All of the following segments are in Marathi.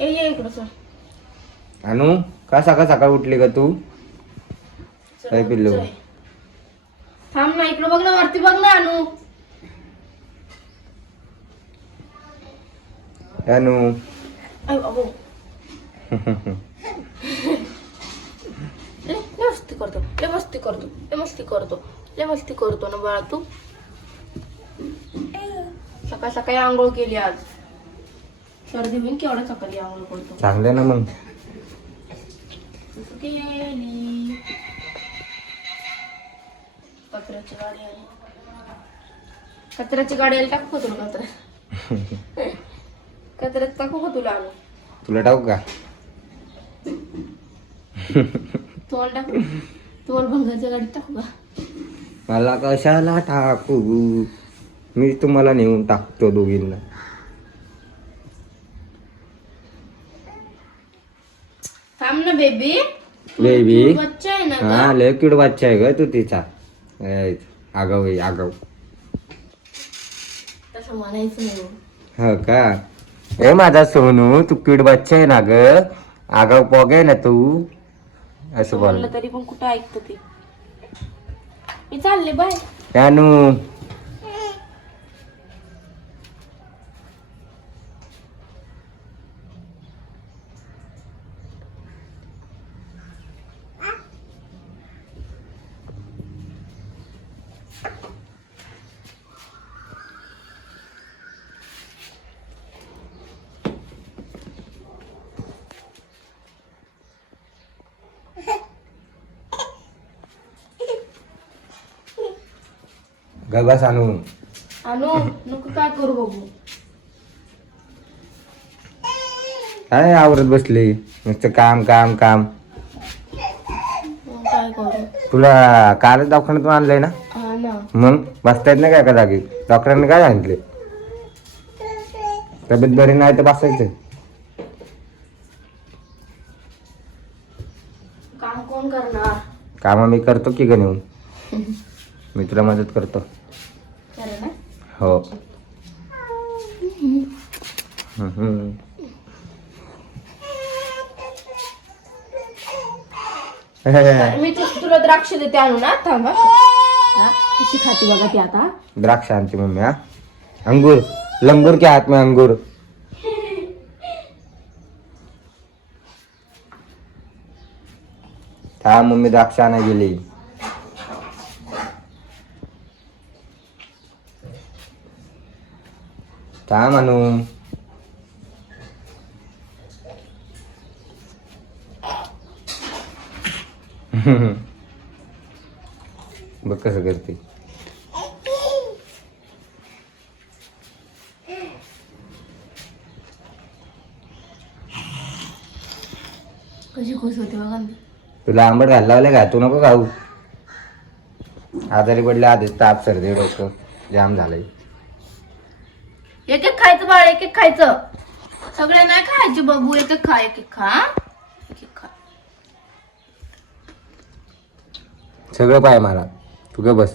ये इकडं सर. अनु का सकाळ सकाळ उठली का तू? काय पिल्लू? थांब ना, इकडं बघ ना, वरती बघ ना अनु. अनु अबो. मस्ती करतो, लय मस्ती करतो ना बाळा तू. सकाळ सकाळी आंघोळ केली आज. सर्दी होईन केवढ्या सकाळी आंघोळ करतो. चांगलं ना मग. केली कचऱ्याची गाडी आली. कचऱ्याची गाडी आली, टाकू का तुला कचऱ्यात टाकू का तुला आणू? तुला टाकू का? तुम्हाला टाकू? तुम्हाला भंगाच्या गाडीत टाकू का? मला कशाला टाकू? मी तुम्हाला नेऊन टाकतो दोघींना. थांब ना बेबी. बेबी बच्चा आहे ना हा, लय क्यूट बच्चा आहे ग तू तिचा. आगाऊ आहे आगाऊ. तसं म्हणायचं नाही. हो का? ए माझा सोनू, तू क्यूट बच्चा आहे ना ग, आगाऊ पोग आहे ना तू. असं बोल. म्हणलं तरी पण कुठं ऐकतं ते. मी चालले बाय. अनु गबास अनु. अनु नको काय करू बघू. काय आवरत बसली नुसतं काम काम काम. मग काय करू? तुला कालच दवाखान्यातून आणलंय ना? हा ना. मग बसता येत नाही काय का जागी? डॉक्टरांनी काय सांगितले? तब्येत बरी नाही तर बसायचं. काम कोण करणार? काम मी करतो की ग नेऊन. मी तुला मदत करतो. खरं ना? हो. मी तुला द्राक्ष देते आणू ना. थांबा. कशी खाती बघा ती आता. द्राक्ष आणते मम्मी. हा, अंगूर लंगूर के हात में अंगूर. हा मम्मी द्राक्ष आणा गेली. काय म्हणू? बघ कसं करते. कशी खुश होते बघा. तुला आंबट घाल लावले का? तू नको खाऊ. आजारी पडले आधीच ताप सर्दी डोकं जाम झालंय. एक एक खायचं बाळ, एक एक खायचं. सगळे नाही खायचे बघू. एक एक खा, एक एक खा. एक एक खा. सगळं पाय मला. तू का बस.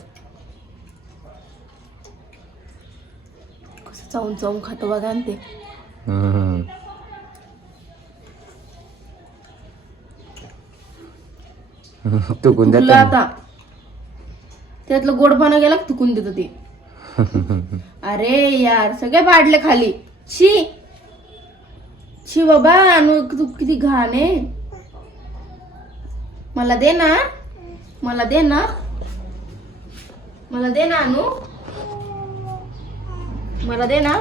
कसं चावून चावून खातो बघा ना ते. तुकून देत तुला आता त्यातलं गोडपणा गेला का तुकून देत ते. अरे यार सगळे पाडले खाली. छी छी बाबा. अनु तू किती घाण आहे. मला दे ना, मला दे ना, मला दे ना अनु, मला दे ना.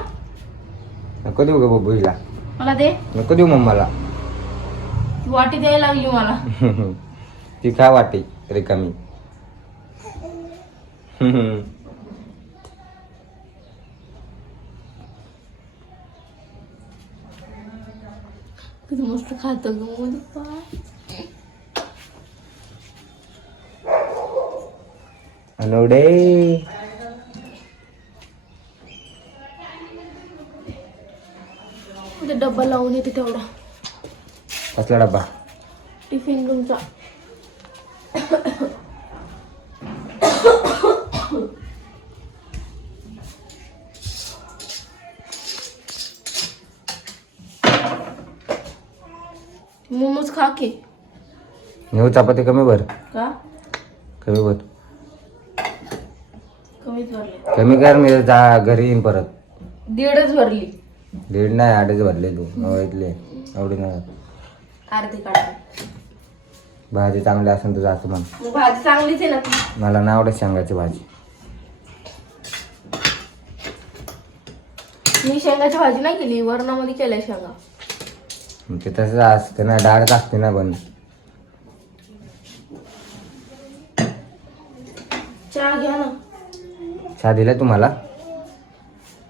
नको देऊ ग बबूला. मला दे. नको देऊ मम्माला. ती वाटी द्यायला लागली मला. ती काय वाटे रिकामी. किती मस्त खातो ग. अनवडे डब्बा लावून येते तेवढा. कसला डब्बा? टिफिन तुमचा. मोमोज खा की. नेऊ चपाती कमी भर, का कमी भर, कमीच भरले. कमी कर. मी जा घरी येईन परत. 1.5च भरली. 1.5 नाही 2.5 भरले तू इथले एवढी नाही. अर्धी काढते. भाजी चांगली असेल तर जातो मग. मग भाजी चांगलीच आहे ना ती. मला नाही आवडत शेंगाची भाजी. मी शेंगाची भाजी नाही केली, वरणामध्ये केलंय शेंगा. मग ते तसंच असते ना, डाळच असते ना. पण चहा घ्या ना. चहा दिला तुम्हाला?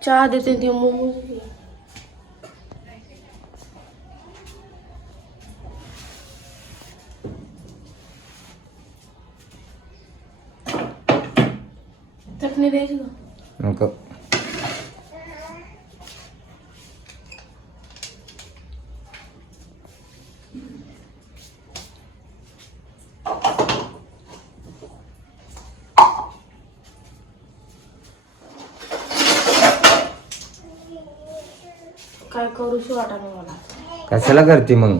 चहा देते ते मोमोज. चटणी द्यायची का? नको. काय करूशी वाटा नाही मला. कशाला करते मग?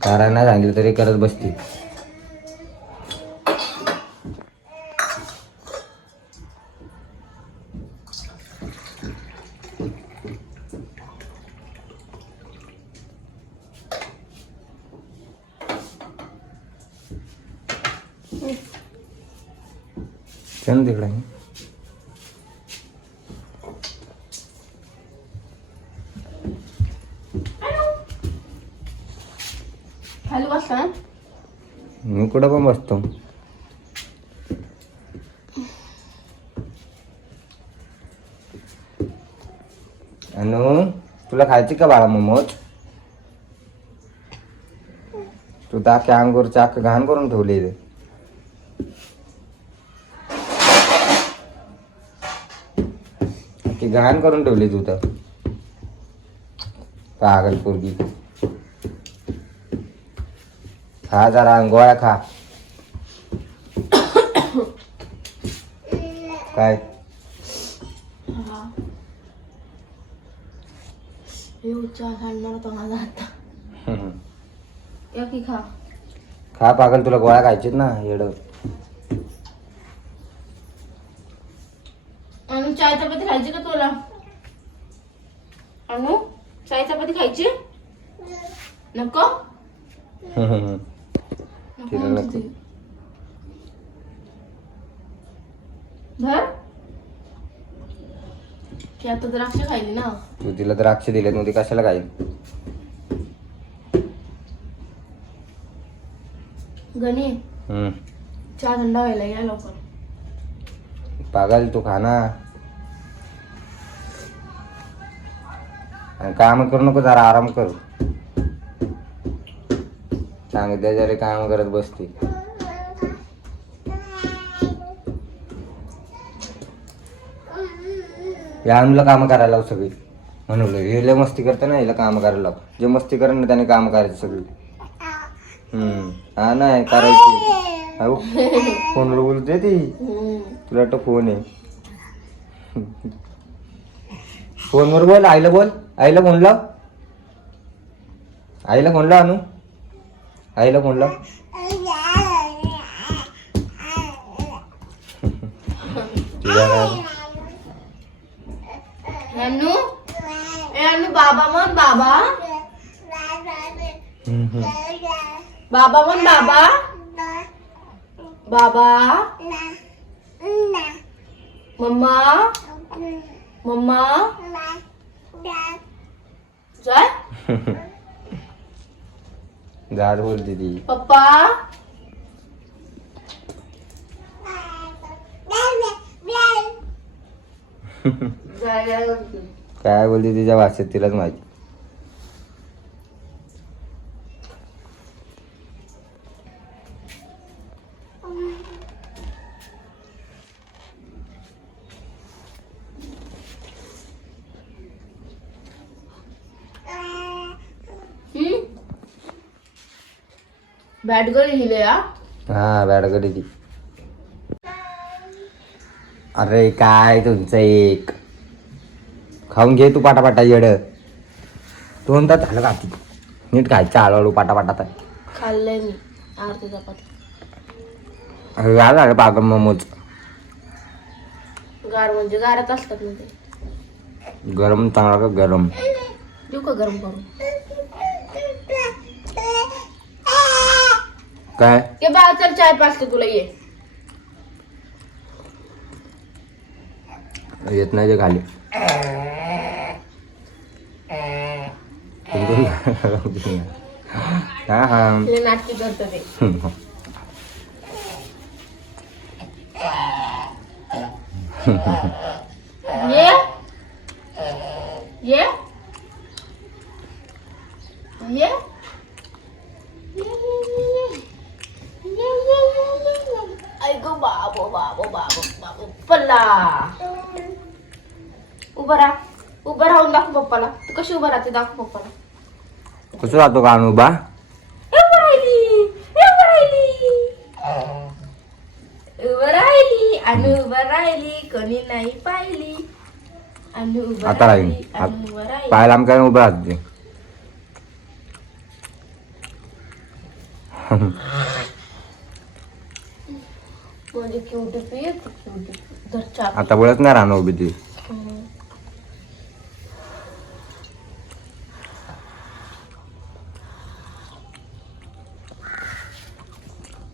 करायला नाही सांगितलं तरी करत बसते. चल तिकडे. खाली बसला ना. मी कुठं पण बसतो. अनु तुला खायची का बाळा मोमोज? तू ताके अंगूर चाक घाण करून ठेवली रे. की घाण करून ठेवली तू तर. पागल पोरगी. खा जरा गोळ्या खा. काय चहा खाणार होता माझा आता. या की खा. खा पागल, तुला गोळ्या खायचीत ना येड. अनु चाय चपाती खायची का तुला? अनु चाय चपाती खायची नको? तिला नको. धर. ती आता द्राक्ष खायली ना. तू तिला द्राक्ष दिले नव्हती, कशाला खाईल? गणी चहा थंड व्हायला या लवकर. पागल तू खा ना. काम करू नको, जरा आराम करू. सांगितलं जरी काम करत बसते. या अनुला काम करायला लाव सगळी. म्हणून हिला मस्ती करते ना, हिला काम करायला लाव. जे मस्ती करेन ना त्याने काम करायचं सगळी. हा नाही करायची. अहो फोनवर बोलते ती. तुला वाटतं फोन आहे. फोनवर बोल. आईला बोल. आईला फोन लाव. आईला फोन लाव अनु. आईला फोन लाव. अनु अनु बाबा म्हण बाबा. बाबा म्हण बाबा. बाबा. मम्मा. मम्मा. जाय. गार बोलते ती. पप्पा. काय बोलते तिच्या भाषेत तिलाच माहिती. बॅट गर्ल लिहिले या. हा बॅडगडी ती. अरे काय तुमचं एक खाऊन घे तू पाटापाटा येड 2 तास झालं का नीट खायचं हळूहळू पाटापाटा तर खाल्लंय मी अर्धी चपाती. झालं बागम मोमोज गार म्हणजे गारच असतात ना ते. गरम चांगला का गरम देऊ का गरम करून? काय ये बाळा चल चाय पाजते तुला ये. येत नाही ते खाली हा हा हे नाटकी करतं ते. ये ये ये ऐको बाबो बाबो बाबो बाबो पल्ला. उभं राहा उभं राहून दाखव पप्पाला. तू कशी उभं राहते दाखव पप्पाला. कसं राहतो का अनुबा उभं राहिली उभं राहिली उभं राहिली आणि उभं राहिली कोणी नाही पाहिली आणि उभं आता राहील राहिली आणि उभं राहिली. पाहायला आम काय उभं राहते म्हणजे क्यूटी पी क्यूटी घरच्या. आता बोलत नाही राहणं उभी ती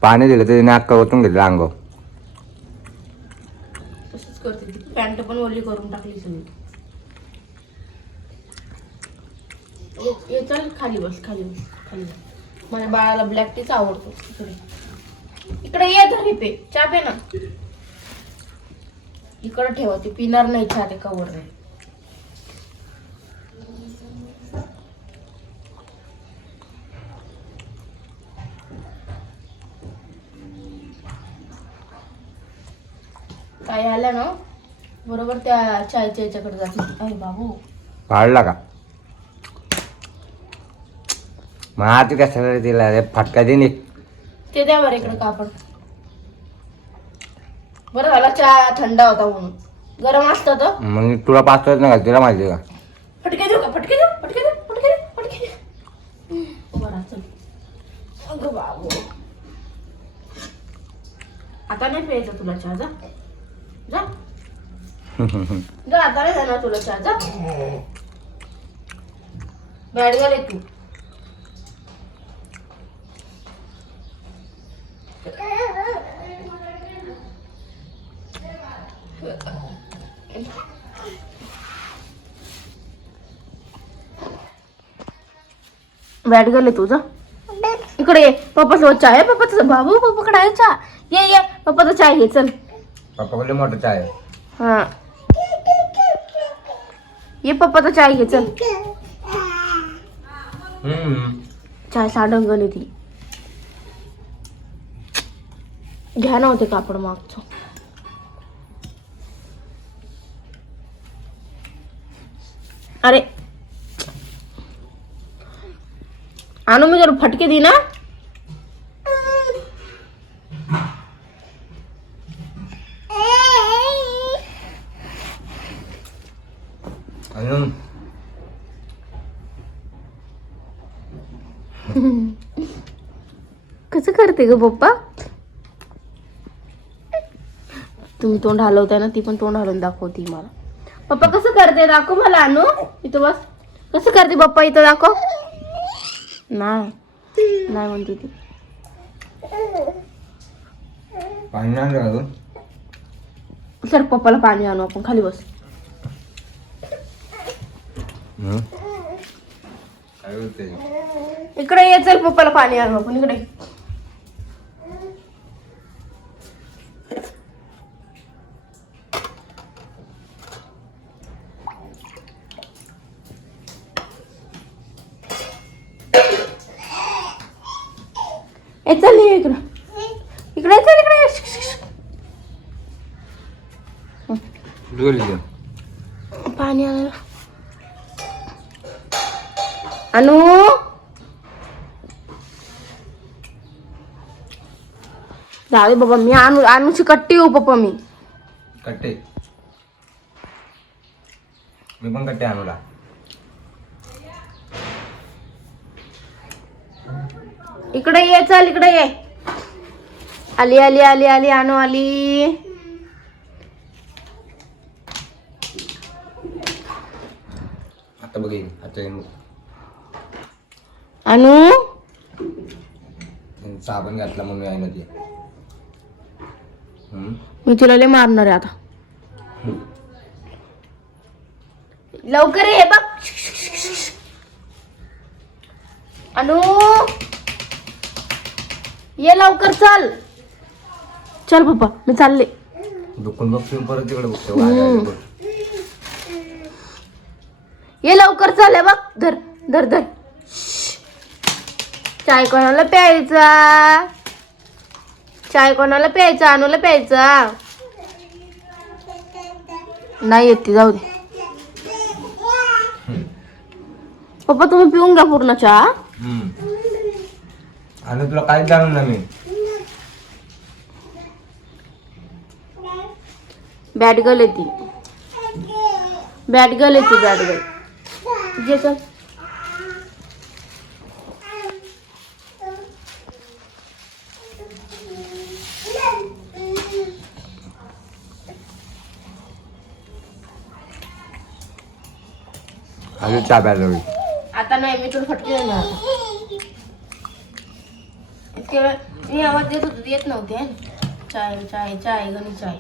पाणी दिलं तर नाक ओतून घेतलं अंग तसंच करते ती. पॅन्ट पण ओली करून टाकली सगळी. ये चल खाली बस खाली बस खाली बस. माझ्या बाळाला ब्लॅक टीच आवडतो. इकडे ये धरी पे चहा पे ना. इकडे ठेवा ती पिणार नाही चहा ते कवर नाही. काय आलं ना बरोबर त्या चायच्या याच्याकडे जाते. अरे बाबू काढला का मग आता कसं तिला रे फटका दे नी ते द्या बरं इकडे कापड. बरं झाला चहा थंड होता म्हणून. गरम असतं तर मग तुला पाचतोच नाही तिला माहिती का फटके देऊ का फटके देऊ फटके देऊ फटके देऊ फटके देऊ. उभं राहा चल. अगं बाबू आता नाही प्यायचं तुला चहा. जा जा जा आता नाही जाणार तुला चहा. जा बॅट घाले तू. बॅट गेले तुझं. इकडे ये पप्पा सोबत चहा आहे. पप्पाचा बाबू पप्पाकडे आहे चहा. ये ये पप्पाचा चहा घे चल. पप्पा बोलले मोठं चाय हा ये पप्पाचा चहा घे चल. चहा साडंगण ती घ्या नव्हते कापड मागचं. अरे आणू मी जरा फटके दी ना. कसं करते ग पप्पा. तुम्ही तोंड हलवताय ना ती पण तोंड हलवून दाखवती मला. पप्पा कसं करते दाखव मला. आणू इथं बस. कसं करते पप्पा इथं दाखव. नाही नाही म्हणते ती. पाणी आणलं का तू सर पप्पाला पाणी आणू आपण. खाली बस. काय होते इकडे ये चल पप्पाला पाणी आणू आपण. इकडे चल ये इकडं. इकडे चल इकडे. पाणी आणायला आणू. जाऊ दे बाबा मी आणूची कट्टी येऊ पप्पा मी. कट्टे मी पण करते अनुला. इकडे ये, चल इकडे ये. आली आली आली आली अनु आली. आता बघेन आता अनु साबण घातला म्हणून आहे मध्ये. मी तुला लय मारणार आहे आता. लवकर ये बघ. अनु ये लवकर, चल चल पप्पा मी चालले. दुखून बघतो परत तिकडे बघतो. ये लवकर, चल हे बघ. धर धर धर. चाय कोणाला प्यायचा? चाय कोणाला प्यायचा? अनुला प्यायचा. नाही येते, जाऊ दे. पप्पा तुम्ही पिऊन घ्या पूर्ण चहा. आणि तुला काहीच जाणून ना मी. बॅट गर्ल येते, बॅट गर्ल येते, बॅट गर्ल. जे चल. अजून चहा प्यायला हवी. आता नाही, मी तुला फटके देणार. इतके वेळ मी आवाज देत होतो, येत नव्हते. चाय चाय चाय गणी चाय.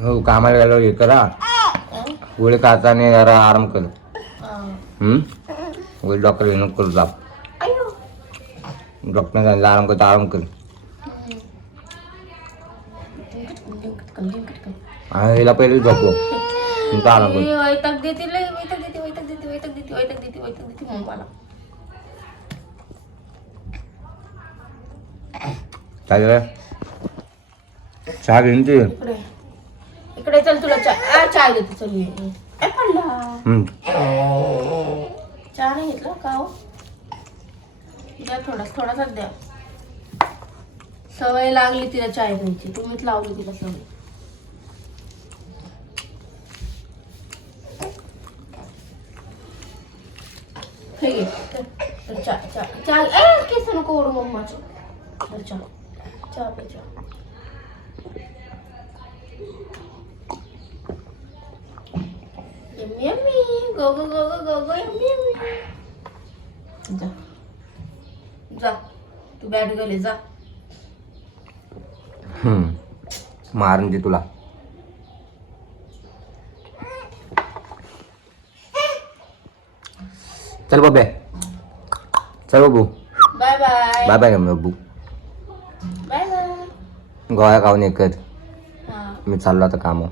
हो कामाला गेल्यावर हे करा. गोळी खाताने जरा आराम कर. गोळी डॉक्टर येणं करू जा. डॉक्टर सांगितलं आराम करता, आराम कर. आणि हिला पहिले झोपलो तुमचा आराम कर. वैताग देते लय, वैताग देते, वैताग देते, वैताग देते, वैताग देते, वैताग देते मग मला. काय झालं? चहा घेऊन ते. इकडे इकडे चल, तुला चाय चाय देते. चल ये. काय पडला? चहा नाही घेतला का हो? द्या थोडासा द्या. सवय लागली तिला चाय घ्यायची, तुम्हीच लावली तिला सवय. हे घे. तर चहा केस नको ओढू मम्माचं. तर चहा पे चहा. Yummy, yummy. Go, go, go, go, go, go, yummy, yummy. जा जा, तू बॅट गेले जा. मारून दे तुला. चल बाबे, चल बाबू. Bye bye. बाय बाय बाबू. Bye bye. गोळ्या खाऊन ये कर. हा. मी चाललो आता कामावर.